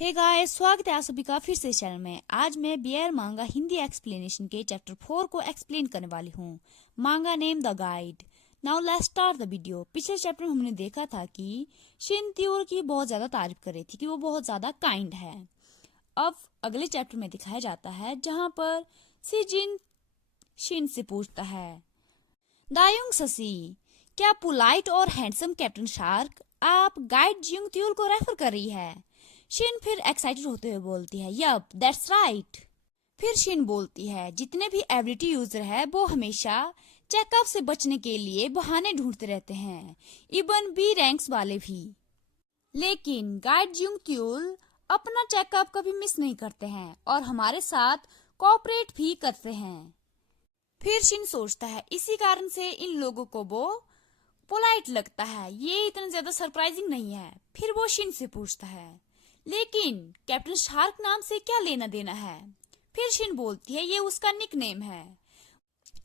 Hey guys, स्वागत है आप सभी का फिर से चैनल में। आज मैं बियर मांगा हिंदी एक्सप्लेनेशन के चैप्टर 4 को एक्सप्लेन करने वाली हूँ। मांगा name the guide. Now let's start the video. पिछले चैप्टर में हमने देखा था कि शिन त्योर की बहुत ज्यादा तारीफ कर रही थी कि वो बहुत ज्यादा काइंड है। अब अगले चैप्टर में दिखाया जाता है जहाँ पर सिजिन शिन से पूछता है, दायुंग ससी, क्या पोलाइट और हैंडसम कैप्टन शार्क आप गाइड जियोंग त्योर को रेफर कर रही है? शिन फिर एक्साइटेड होते हुए बोलती है, यप दैट्स राइट। फिर शिन बोलती है, जितने भी एबिलिटी यूजर है वो हमेशा चेकअप से बचने के लिए बहाने ढूंढते रहते हैं, इवन बी रैंक्स वाले भी। लेकिन गाइड जियोंग त्योर अपना चेकअप कभी मिस नहीं करते हैं और हमारे साथ कोऑपरेट भी करते हैं। फिर शिन सोचता है इसी कारण से इन लोगों को वो पोलाइट लगता है, ये इतना ज्यादा सरप्राइजिंग नहीं है। फिर वो शिन से पूछता है, लेकिन कैप्टन शार्क नाम से क्या लेना देना है? फिर शिन बोलती है, ये उसका निकनेम है।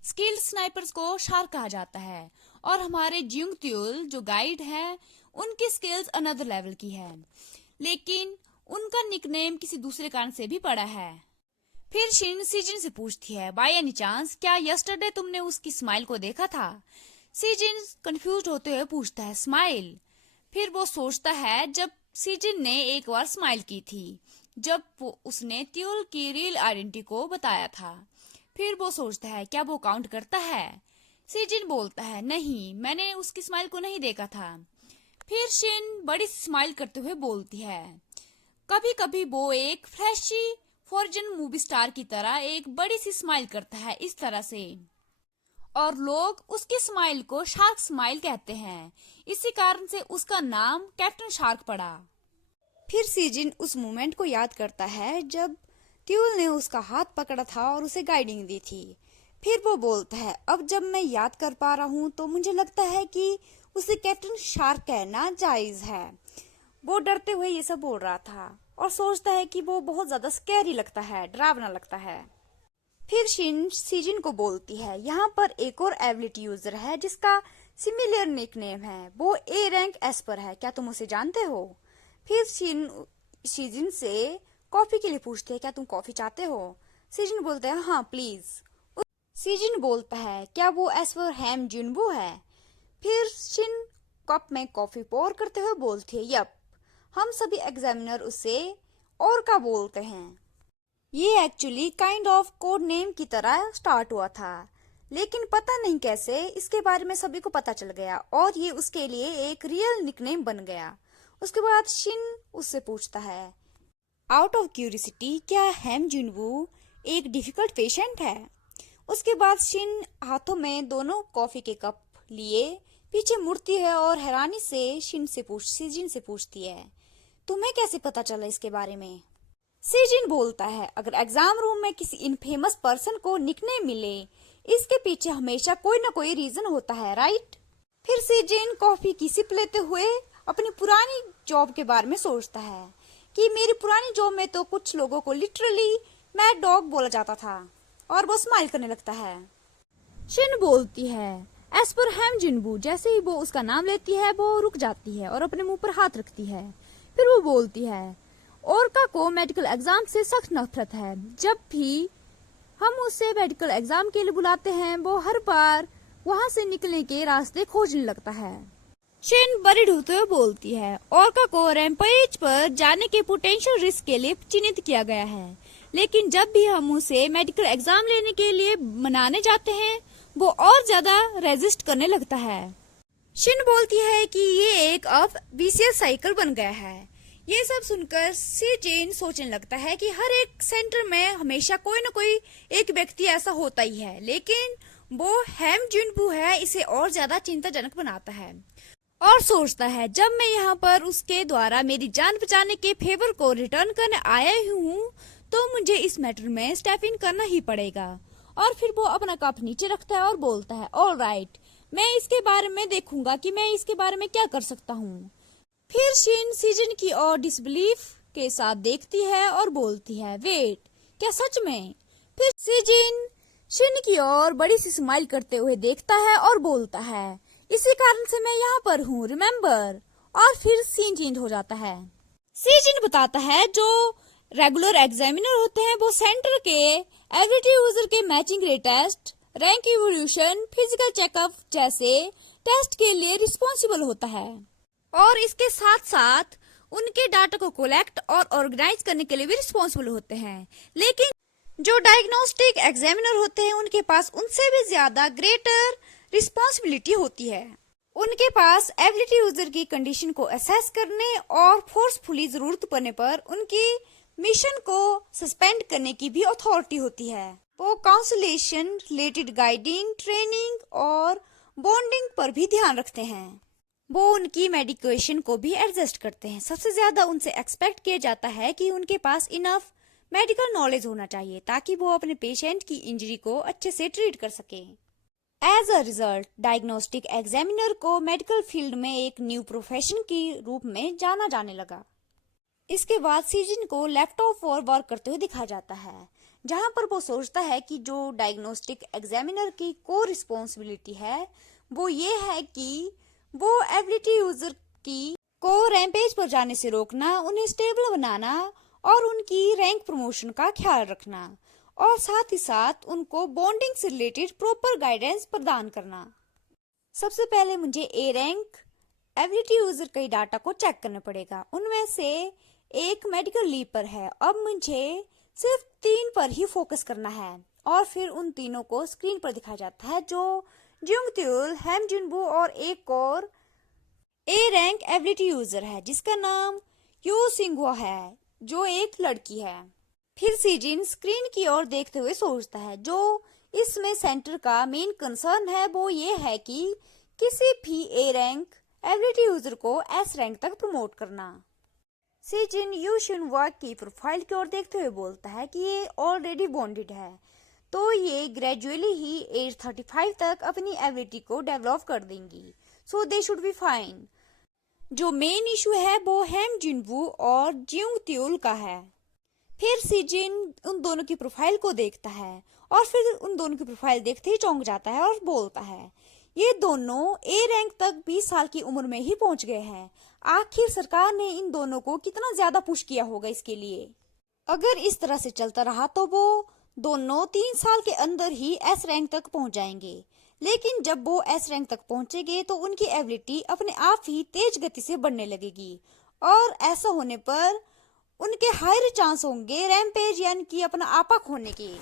स्किल्ड स्नाइपर्स को शार्क कहा जाता है और हमारे जियोंग त्योर जो गाइड है उनकी स्किल्स अनदर लेवल की है, लेकिन उनका निकनेम किसी दूसरे कारण से भी पड़ा है। फिर शिन सिजिन से पूछती है, बाय एनी चांस क्या यस्टरडे तुमने उसकी स्माइल को देखा था? सिजिन कंफ्यूज होते हुए पूछता है, स्माइल? फिर वो सोचता है जब सिजिन ने एक बार स्माइल की थी जब उसने त्योर की रियल आइडेंटिटी को बताया था। फिर वो सोचता है क्या वो काउंट करता है? सिजिन बोलता है, नहीं, मैंने उसकी स्माइल को नहीं देखा था। फिर शिन बड़ी स्माइल करते हुए बोलती है, कभी कभी वो एक फ्लैशी फॉर्जन मूवी स्टार की तरह एक बड़ी सी स्माइल करता है इस तरह से, और लोग उसकी स्माइल को शार्क स्माइल कहते हैं, इसी कारण से उसका नाम कैप्टन शार्क पड़ा। फिर सिजिन उस मोमेंट को याद करता है जब त्योर ने उसका हाथ पकड़ा था और उसे गाइडिंग दी थी। फिर वो बोलता है, अब जब मैं याद कर पा रहा हूँ तो मुझे लगता है कि उसे कैप्टन शार्क कहना जायज है। वो डरते हुए ये सब बोल रहा था और सोचता है कि वो बहुत ज्यादा स्कैरी लगता है, डरावना लगता है। फिर शिन सिजिन को बोलती है, यहाँ पर एक और एबिलिटी यूजर है जिसका सिमिलर निकनेम है, वो ए रैंक एस्पर है, क्या तुम उसे जानते हो? फिर शिन सिजिन से कॉफी के लिए पूछते हैं, क्या तुम कॉफी चाहते हो? सिजिन बोलते हैं, हाँ प्लीज। सिजिन बोलता है, क्या वो एस्पर हैम जुनबू है? फिर शिन कप में कॉफी पोर करते हुए बोलती है, यप, हम सभी एग्जामिनर उसे और का बोलते हैं। ये actually kind of code name की तरह स्टार्ट हुआ था, लेकिन पता नहीं कैसे इसके बारे में सभी को पता चल गया और ये उसके लिए एक रियल निकनेम बन गया। उसके बाद शिन उससे पूछता है, आउट ऑफ क्यूरियोसिटी, क्या हैम जुनवू एक डिफिकल्ट पेशेंट है? उसके बाद शिन हाथों में दोनों कॉफी के कप लिए पीछे मुड़ती है और हैरानी से सिजिन से पूछती है, तुम्हें कैसे पता चला इसके बारे में? सिजिन बोलता है, अगर एग्जाम रूम में किसी इनफेमस पर्सन को निकनेम मिले, इसके पीछे हमेशा कोई ना कोई रीजन होता है, राइट? फिर सिजिन कॉफी की सिप लेते हुए अपनी पुरानी जॉब के बारे में सोचता है कि मेरी पुरानी जॉब में तो कुछ लोगों को लिटरली मैड डॉग बोला जाता था, और वो स्माइल करने लगता है। शिन बोलती है, एज पर हैम जिनबू, जैसे ही वो उसका नाम लेती है वो रुक जाती है और अपने मुंह पर हाथ रखती है। फिर वो बोलती है, ओरका को मेडिकल एग्जाम से सख्त नफरत है, जब भी हम उसे मेडिकल एग्जाम के लिए बुलाते हैं वो हर बार वहाँ से निकलने के रास्ते खोजने लगता है। शिन बरीड होते हुए बोलती है, ओरका को रैम्पेज पर जाने के पोटेंशियल रिस्क के लिए चिन्हित किया गया है, लेकिन जब भी हम उसे मेडिकल एग्जाम लेने के लिए मनाने जाते हैं वो और ज्यादा रेजिस्ट करने लगता है। शिन बोलती है कि ये एक अब विशियस साइकिल बन गया है। ये सब सुनकर सिजिन सोचने लगता है कि हर एक सेंटर में हमेशा कोई न कोई एक व्यक्ति ऐसा होता ही है, लेकिन वो हैम जुनबू है, इसे और ज्यादा चिंताजनक बनाता है और सोचता है जब मैं यहाँ पर उसके द्वारा मेरी जान बचाने के फेवर को रिटर्न करने आया ही हूँ तो मुझे इस मैटर में स्टेप इन करना ही पड़ेगा। और फिर वो अपना कप नीचे रखता है और बोलता है, ऑल राइट, मैं इसके बारे में देखूंगा कि मैं इसके बारे में क्या कर सकता हूँ। फिर शिन सिजिन की ओर डिसबिलीफ के साथ देखती है और बोलती है, वेट, क्या सच में? फिर सिजिन शिन की ओर बड़ी सी स्माइल करते हुए देखता है और बोलता है, इसी कारण से मैं यहाँ पर हूँ, रिमेम्बर। और फिर सीन चेंज हो जाता है। सीजिन बताता है जो रेगुलर एग्जामिनर होते हैं वो सेंटर के एवरीडे यूजर के matching rate test, rank evolution, physical checkup जैसे टेस्ट के लिए रिस्पॉन्सिबल होता है और इसके साथ साथ उनके डाटा को कलेक्ट और ऑर्गेनाइज करने के लिए भी रिस्पॉन्सिबल होते हैं। लेकिन जो डायग्नोस्टिक एग्जामिनर होते हैं उनके पास उनसे भी ज्यादा ग्रेटर रिस्पॉन्सिबिलिटी होती है। उनके पास एबिलिटी यूजर की कंडीशन को असेस करने और फोर्सफुली जरूरत पड़ने पर उनकी मिशन को सस्पेंड करने की भी अथॉरिटी होती है। वो काउंसलेशन रिलेटेड गाइडिंग, ट्रेनिंग और बॉन्डिंग पर भी ध्यान रखते हैं। वो उनकी मेडिकेशन को भी एडजस्ट करते हैं। सबसे ज्यादा उनसे एक्सपेक्ट किया जाता है कि उनके पास इनफ मेडिकल नॉलेज होना चाहिए ताकि वो अपने पेशेंट की इंजरी को अच्छे से ट्रीट कर सके। As a result diagnostic examiner को मेडिकल फील्ड में एक न्यू प्रोफेशन के रूप में जाना जाने लगा। इसके बाद सीजन को लैपटॉप पर वर्क करते हुए दिखाया जाता है, जहां पर वो सोचता है कि जो डायग्नोस्टिक एग्जामिनर की को रिस्पॉन्सिबिलिटी है वो ये है कि वो एबिलिटी यूजर की को रैंपेज पर जाने से रोकना, उन्हें स्टेबल बनाना और उनकी रैंक प्रमोशन का ख्याल रखना और साथ ही साथ उनको बॉन्डिंग से रिलेटेड प्रॉपर गाइडेंस प्रदान करना। सबसे पहले मुझे ए रैंक एबिलिटी यूजर के डाटा को चेक करना पड़ेगा। उनमें से एक मेडिकल लीव पर है। अब मुझे सिर्फ 3 पर ही फोकस करना है और फिर उन तीनों को स्क्रीन पर दिखाया जाता है, जो जियोंगत्यूल, हेम जुनबू और एक और ए रैंक एबिलिटी यूजर है जिसका नाम यू सिंगहुआ है, जो एक लड़की है। फिर सीजिन स्क्रीन की ओर देखते हुए सोचता है जो इसमें सेंटर का मेन कंसर्न है वो ये है कि किसी भी ए रैंक एबिलिटी यूजर को एस रैंक तक प्रमोट करना। सीजिन यू शिनहुआ की प्रोफाइल की ओर देखते हुए बोलता है कि ये ऑलरेडी बॉन्डेड है, तो ये ग्रेजुअली ही एज 35 तक अपनी एबिलिटी को डेवलप कर देंगी, सो दे शुड बी फाइन। जो मेन इशू है वो हेम जिनवू और जियोंगत्यूल का है। फिर सीजिन उन दोनों की प्रोफाइल को देखता है और फिर उन दोनों की प्रोफाइल देखते ही चौंक जाता है और बोलता है ये दोनों ए रैंक तक 20 साल की उम्र में ही पहुंच गए हैं। आखिर सरकार ने इन दोनों को कितना ज्यादा पुश किया होगा इसके लिए। अगर इस तरह से चलता रहा तो वो दोनों 3 साल के अंदर ही एस रैंक तक पहुंच जाएंगे। लेकिन जब वो एस रैंक तक पहुंचेंगे तो उनकी एबिलिटी अपने आप ही तेज गति से बढ़ने लगेगी और ऐसा होने पर उनके हायर चांस होंगे रैम्पेज यानी कि अपना आपा खोने के।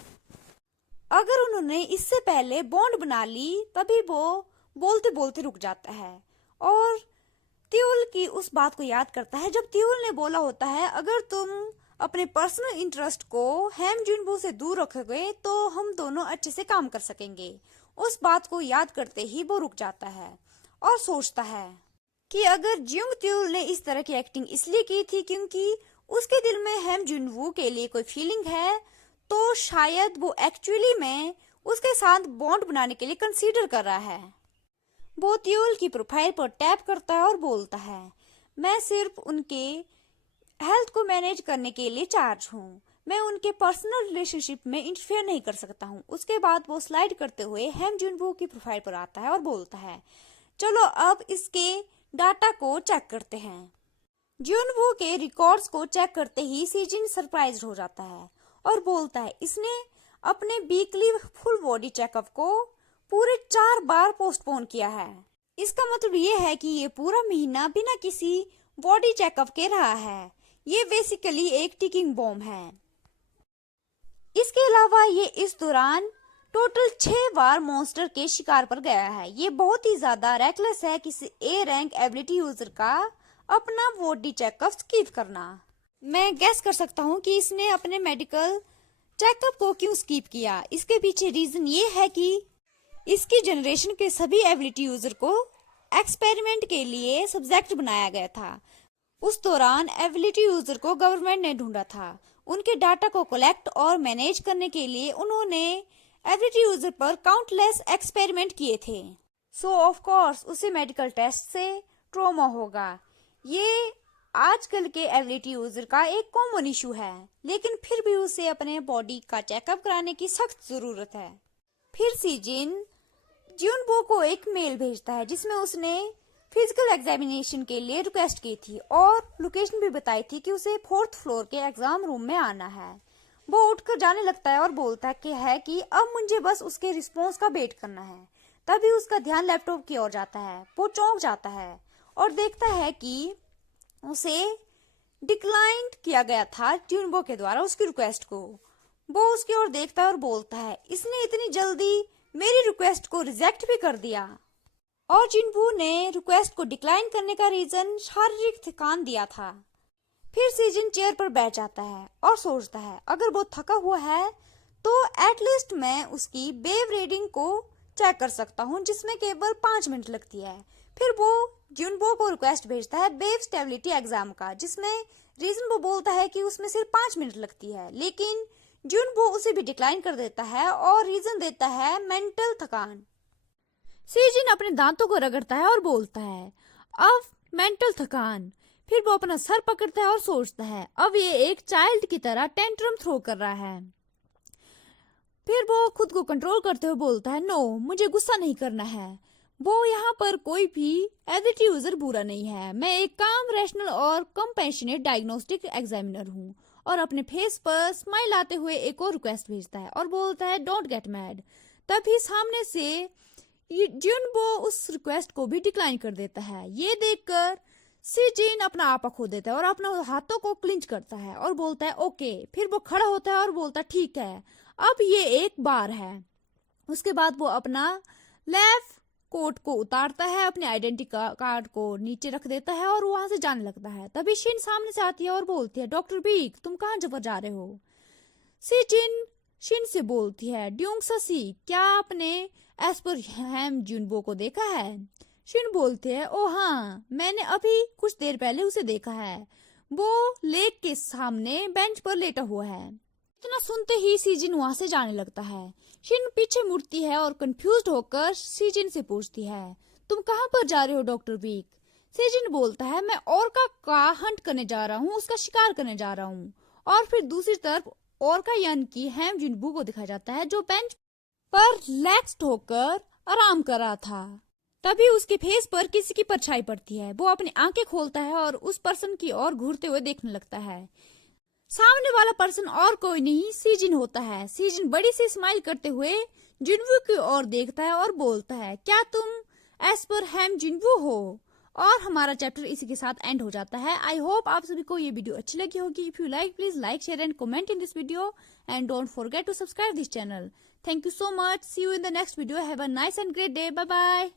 अगर उन्होंने इससे पहले बॉन्ड बना ली तभी वो बोलते बोलते रुक जाता है और त्यूल की उस बात को याद करता है जब त्यूल ने बोला होता है अगर तुम अपने पर्सनल इंटरेस्ट को हेम जुनबू से दूर रखोगे तो हम दोनों अच्छे से काम कर सकेंगे। उस बात को याद करते ही वो रुक जाता है और सोचता है कि अगर जियोंगत्यूल ने इस तरह की एक्टिंग इसलिए की थी क्योंकि उसके दिल में हेम जुनवू के लिए कोई फीलिंग है, तो शायद वो एक्चुअली में उसके साथ बॉन्ड बनाने के लिए कंसीडर कर रहा है। वो त्यूल की प्रोफाइल पर टैप करता है और बोलता है मैं सिर्फ उनके हेल्थ को मैनेज करने के लिए चार्ज हूँ, मैं उनके पर्सनल रिलेशनशिप में इंटरफेयर नहीं कर सकता हूँ। उसके बाद वो स्लाइड करते हुए हेम जुनवू की प्रोफाइल पर आता है और बोलता है चलो अब इसके डाटा को चेक करते हैं। जुनवू के रिकॉर्ड्स को चेक करते ही सीजिन सरप्राइज हो जाता है और बोलता है इसने अपने वीकली फुल बॉडी चेकअप को पूरे 4 बार पोस्टपोन किया है। इसका मतलब ये है कि ये पूरा महीना बिना किसी बॉडी चेकअप के रहा है। ये बेसिकली एक टिकिंग बॉम्ब है। इसके अलावा ये इस दौरान टोटल 6 बार मॉन्स्टर के शिकार पर गया है। ये बहुत ही ज्यादा रेकलेस है किसी ए रैंक एबिलिटी यूजर का अपना बॉडी चेकअप स्किप करना। मैं गेस कर सकता हूँ कि इसने अपने मेडिकल चेकअप को क्यों स्किप किया। इसके पीछे रीजन ये है कि इसकी जनरेशन के सभी एबिलिटी यूजर को एक्सपेरिमेंट के लिए सब्जेक्ट बनाया गया था। उस दौरान एबिलिटी यूजर को गवर्नमेंट ने ढूंढा था। उनके डाटा को कलेक्ट और मैनेज करने के लिए उन्होंने एबिलिटी यूजर पर काउंटलेस एक्सपेरिमेंट किए थे। सो ऑफ कोर्स उसे मेडिकल टेस्ट से ट्रॉमा होगा। ये आजकल के एबिलिटी यूजर का एक कॉमन इशू है, लेकिन फिर भी उसे अपने बॉडी का चेकअप कराने की सख्त जरूरत है। फिर सीजिन जियोंगबो को एक मेल भेजता है जिसमें उसने फिजिकल एग्जामिनेशन के लिए रिक्वेस्ट की थी और लोकेशन भी बताई थी कि उसे 4th फ्लोर के एग्जाम रूम में आना है। वो उठकर जाने लगता है और बोलता है कि अब मुझे बस उसके रिस्पॉन्स का वेट करना है। तभी उसका ध्यान लैपटॉप की ओर जाता है। वो चौंक जाता है और देखता है कि उसे डिक्लाइन किया गया था ट्यूनबो के द्वारा उसकी रिक्वेस्ट को। वो उसकी ओर देखता है और बोलता है, इसने इतनी जल्दी मेरी रिक्वेस्ट को रिजेक्ट भी कर दिया। और जिनबू ने रिक्वेस्ट को डिक्लाइन करने का रीजन शारीरिक थकान दिया था। फिर सीजन चेयर पर बैठ जाता है और सोचता है, अगर वो थका हुआ है तो एटलीस्ट मैं उसकी वेव रीडिंग को चेक कर सकता हूँ, जिसमें केवल 5 मिनट लगती है। फिर वो जिनबो को रिक्वेस्ट भेजता है वेव स्टेबिलिटी एग्जाम का, जिसमें रीजन वो बोलता है कि उसमें सिर्फ 5 मिनट लगती है, लेकिन जिनबो उसे भी डिक्लाइन कर देता है और रीजन देता है मेंटल थकान। सीजिन अपने दांतों को रगड़ता है और बोलता है, अब मेंटल थकान। फिर वो अपना सर पकड़ता है और सोचता है, अब ये एक चाइल्ड की तरह टेंट्रम थ्रो कर रहा है। फिर वो खुद को कंट्रोल करते हुए बोलता है, नो, मुझे गुस्सा नहीं करना है। वो यहाँ पर कोई भी एडिटिव यूजर बुरा नहीं है। मैं एक काम, रैशनल और कंपैशनेट डायग्नोस्टिक एग्जामिनर हूँ। और अपने फेस पर स्माइल आते हुए एक और रिक्वेस्ट भेजता है और बोलता है, डोंट गेट मैड। तभी सामने से जिनबो उस रिक्वेस्ट को भी डिक्लाइन कर देता है। ये देखकर सीजिन अपना आपा खो देता है और अपने हाथों को क्लिंच करता है और बोलता है, ओके। फिर वो खड़ा होता है और बोलता है, ठीक है, अब ये एक बार है। उसके बाद वो अपना लेफ्ट कोट को उतारता है, अपने आइडेंटिटी कार्ड को नीचे रख देता है और वहां से जाने लगता है। तभी शिन सामने से आती है और बोलती है, डॉक्टर बीक, तुम कहाँ जा रहे हो? सीजिन शिन से बोलती है, ड्यूंग ससी, क्या आपने एज पर हैम जिनबो को देखा है? शिन बोलते हैं, ओ हाँ, मैंने अभी कुछ देर पहले उसे देखा है। वो लेक के सामने बेंच पर लेटा हुआ है। इतना सुनते ही सीजिन वहां से जाने लगता है। शिन पीछे मुड़ती है और कंफ्यूज्ड होकर सीजिन से पूछती है, तुम कहाँ पर जा रहे हो डॉक्टर बीक? सीजिन बोलता है, मैं ऑर्का का हंट करने जा रहा हूँ, उसका शिकार करने जा रहा हूँ। और फिर दूसरी तरफ ऑर्का यानी कि हैम जिनबू को दिखाया जाता है, जो बेंच पर रिलैक्स्ड होकर आराम कर रहा था। तभी उसके फेस पर किसी की परछाई पड़ती है। वो अपनी आंखें खोलता है और उस पर्सन की ओर घूरते हुए देखने लगता है। सामने वाला पर्सन और कोई नहीं, सीजिन होता है। सीजिन बड़ी सी स्माइल करते हुए जिनवू की ओर देखता है और बोलता है, क्या तुम एज पर हैम जिनवू हो? और हमारा चैप्टर इसी के साथ एंड हो जाता है। आई होप आप सभी को ये वीडियो अच्छी लगी होगी। If you like, please like, share and comment in this video and don't forget to subscribe this channel. Thank you so much. See you in the next video. Have a nice and great day. Bye bye.